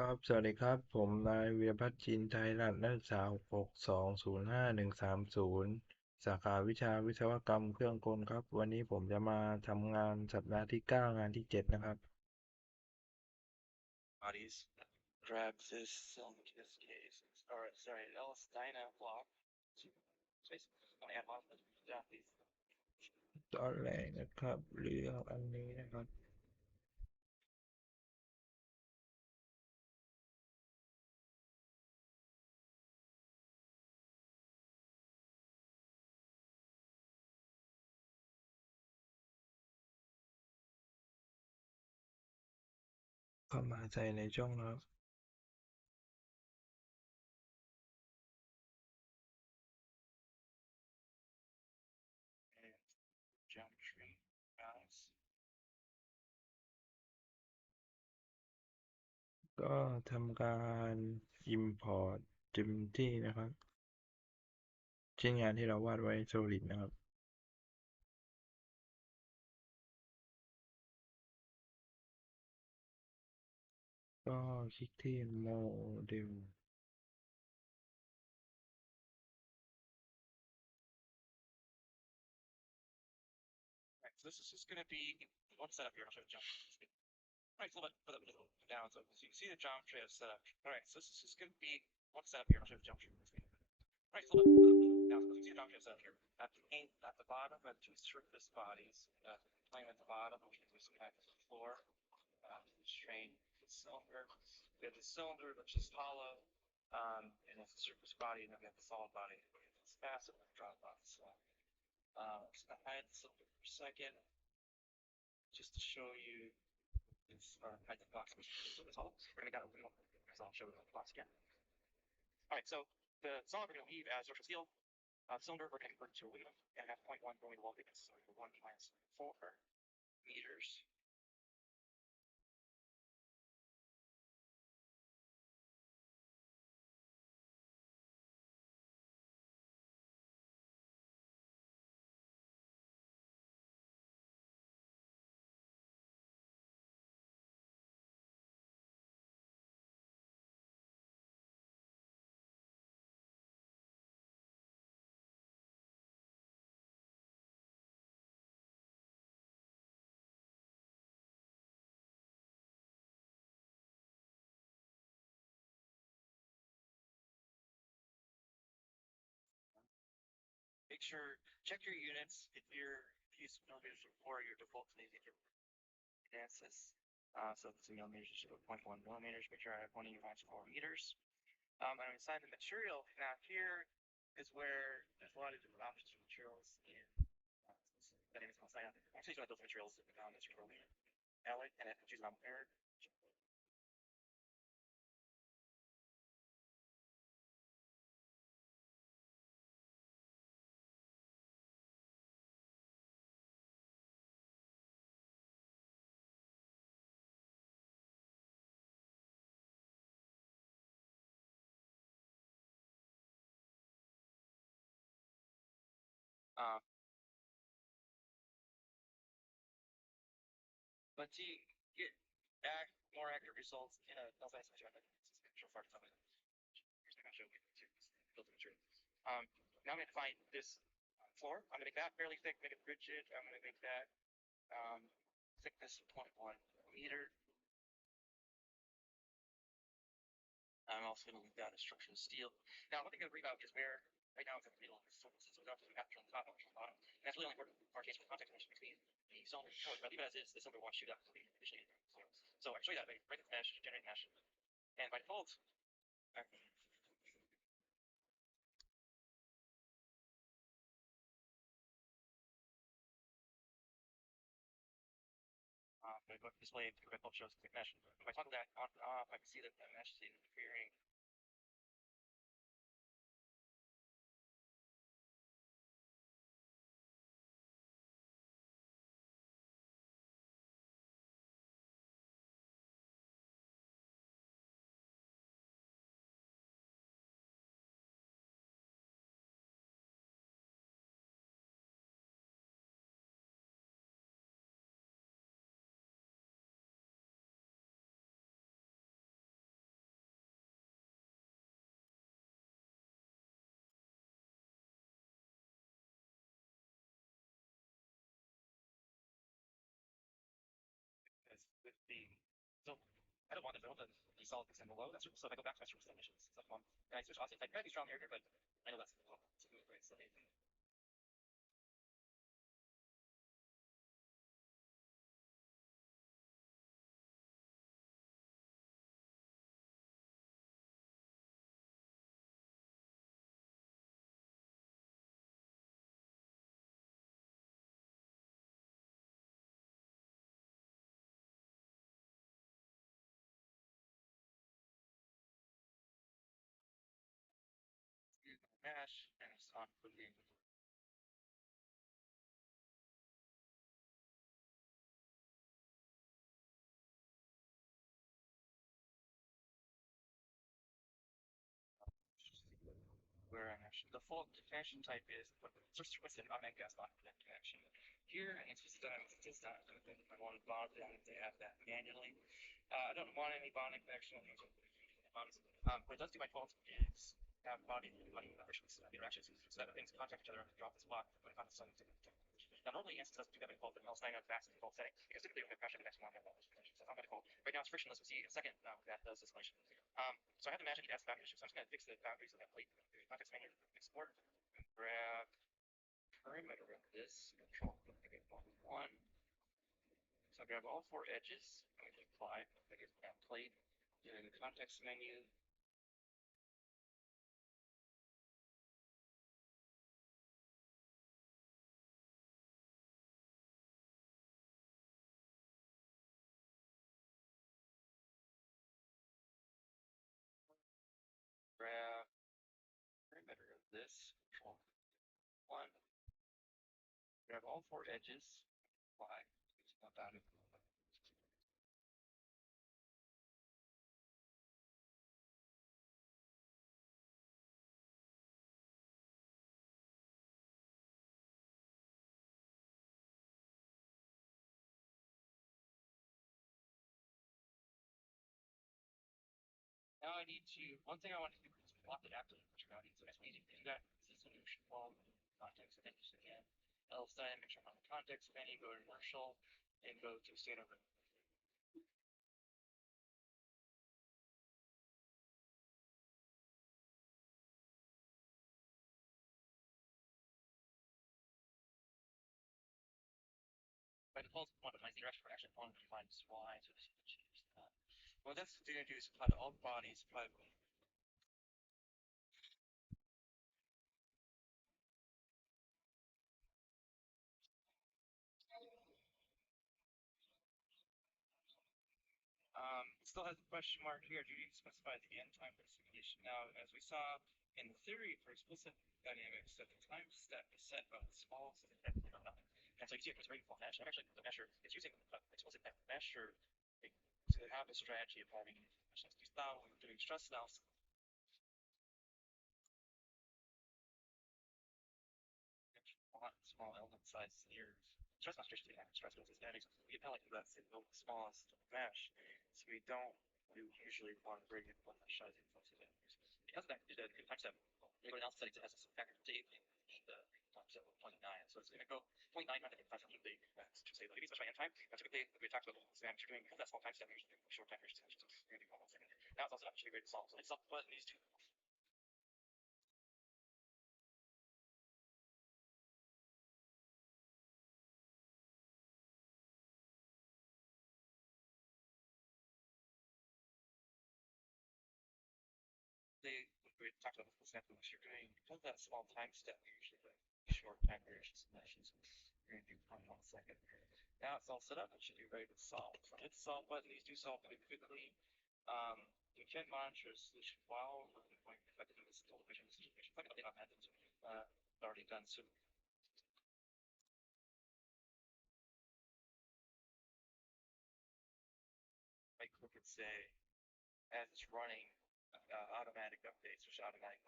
ครับสวัสดีครับผมนายเวียรพัฒน์จินไทยรัตน์นักศึกษา66205-130สาขาวิชาวิศวกรรมเครื่องกลครับวันนี้ผมจะมาทำงานสัปดาห์ที่9งานที่7นะครับ bodies. Grab this this case. Or sorry, Ellis Dyna block. Space. I'm gonna add one. Yeah, please. ตอนแรกนะครับเรื่องอันนี้นะครับเข้ามาใส่ในช่องนะครับ And geometry. Balance. ก็ทำการ import เต็มที่นะครับชิ้นงานที่เราวาดไว้ solid นะครับก็คลิกที่โมเดล Right, so this is just gonna be one setup here. I'll show you geometry. Alright, so put it down so you can see the geometry I've set up. Alright, so this is just gonna be one setup here. I'll show you geometry. Alright, so put it down so you can see the geometry I've set up here. At the bottom, I have two surface bodies. Playing at the bottom, we can do some kind of floor. Strain the cylinder. We have the cylinder which is hollow, and it's a surface body, and then we have the solid body. It's passive electron body. So, just gonna hide the cylinder for a second, just to show you this. Hide the box. So it's hollow. We're gonna so I'll show you the box again. All right. So the solid we're gonna leave as structural steel. Cylinder we're gonna convert to aluminum and have 0.1 millimeter wall thickness. So 1 times 4 meters. Make sure, check your units. If you're use millimeters or your default to maybe your ANSYS. So it's millimeters, just 0.1 millimeters. Make sure I have 1 times 4 meters. And inside the material, now here is where there's a lot of different options for materials. That is outside. Actually, one of those materials is petroleum alloy, and I choose air. But to get more accurate results in a nice material, so far from it. Here's my show built material. Now I'm going to find this floor. I'm going to make that fairly thick, make it rigid. I'm going to make that thickness 0.1 meter. I'm also going to leave that as structural steel. Now, one thing to worry about is where right now it's in the middle of the surface, so we don't have to capture on the top or on the bottom. And that's really only important for our case for contact information between the cylinder. However, if I leave it as is, the cylinder will want to shoot up initially. So I can show you that way. Break the mesh, generate mesh, and by default, display by default shows the mesh. If I toggle that on and off, I can see that the mesh is interfering. So I don't want this. I want the solid extend below. That's so if I go back to my surface emissions, it's like and I switch off. It's like very strong here, but I know that's low. So right, so mesh and it's on for the where I'm actually the default connection type is first with an automatic gas bond connection. Here it's just done. I want to bond it to have that manually. I don't want any bonding connection. What it does do by default is have body interactions so that things contact each other and drop this block when it contacts something. Now normally ANSYS doesn't do that by default, but else I know that's the default setting because typically when pressure connects one, so I'm by default. Right now it's frictionless. We'll see in a second that does distillation. So I have to imagine that's the boundary issue. So I'm just going to fix the boundaries of that plate. Context menu, export, grab perimeter of this, control one. So I grab all four edges, I'm going to apply, I get that plate, in the context menu, grab perimeter of this, control one, grab all four edges, apply, it's not bounded. Now I need to, one thing I want to do is block it after the pressure boundary. So that's easy to do that. This is solution wall, context menu again. Else then make sure I'm on the context menu, go to inertial, and go to standard. By default, one of my direction for action on defines y, so this is change that. What that's going to do is apply to all bodies, apply it still has a question mark here. Do you need to specify the end time for the simulation? Now, as we saw in the theory for explicit dynamics, that the time step is set by the smallest effect of nothing. And so you see it, it's very full mesh. And actually, the mesher is using explicit mesher to have a strategy of having now when we're doing stress analysis. Small element size here. Stress concentration is stress dynamics. We apply like that's the smallest mesh, so we don't usually want to bring in one that shows in flexible values. Because of that, the time step, we go down to settings, it has a factor of the time step of 0.9, so it's going to go 0.9 rather than 5 the max. Say the specify end time. But typically, we talked about the you're doing because that small time step, you're doing short time versus so we're going to do 1 second. Now it's also actually great to solve. So it's up, but these two. We talked about the sample you're doing because that small time step usually like short time variations meshes. We're gonna do 1 second. Now it's all set up, it should be ready to solve. So hit the solve button, these do solve pretty quickly. You can monitor a solution while we're going to do this television situation. Like update on methods already done soon. I could say as it's running automatic updates, which automatic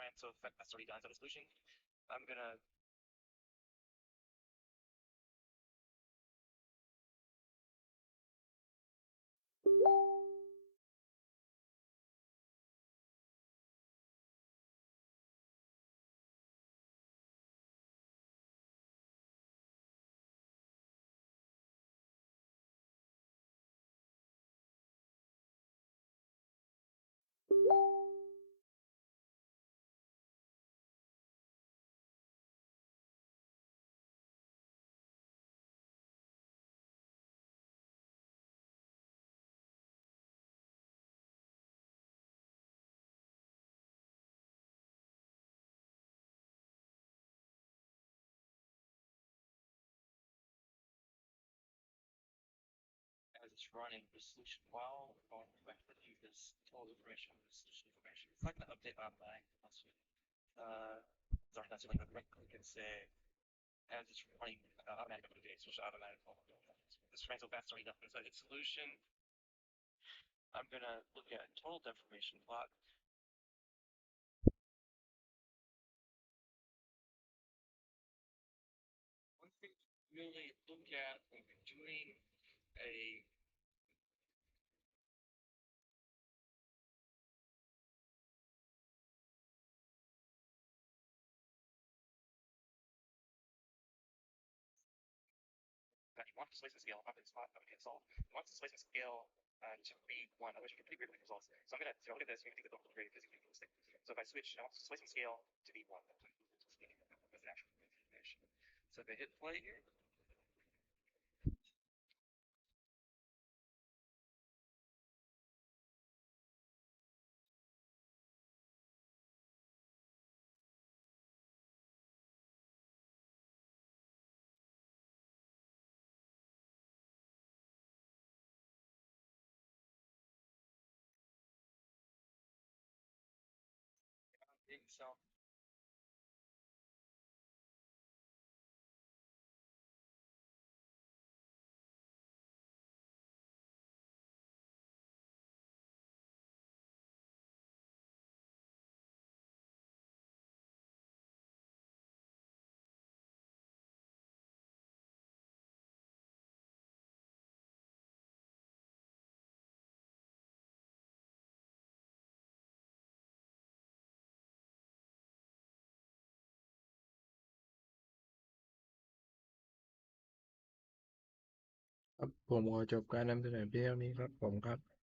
ran, so that's already done. So the solution, I'm gonna running the solution while going back to view this total information, the solution information. It's like an update online. Sorry, that's like a right click and say, as it's running automatic updates, which automatic this running so fast already enough inside its solution. I'm gonna look at total deformation plot. One thing to really look at when you're doing a that you want displacement scale up in spot up against solve. You want displacement scale to be one, otherwise you get pretty weird results. So I'm gonna look at this, you're gonna think that they're very physically realistic. So if I switch, I want displacement scale to be one, that's an actual information. So if I hit play here, soครับผมขอจบการนำเสนอเพียงเท่านี้ครับผมครับ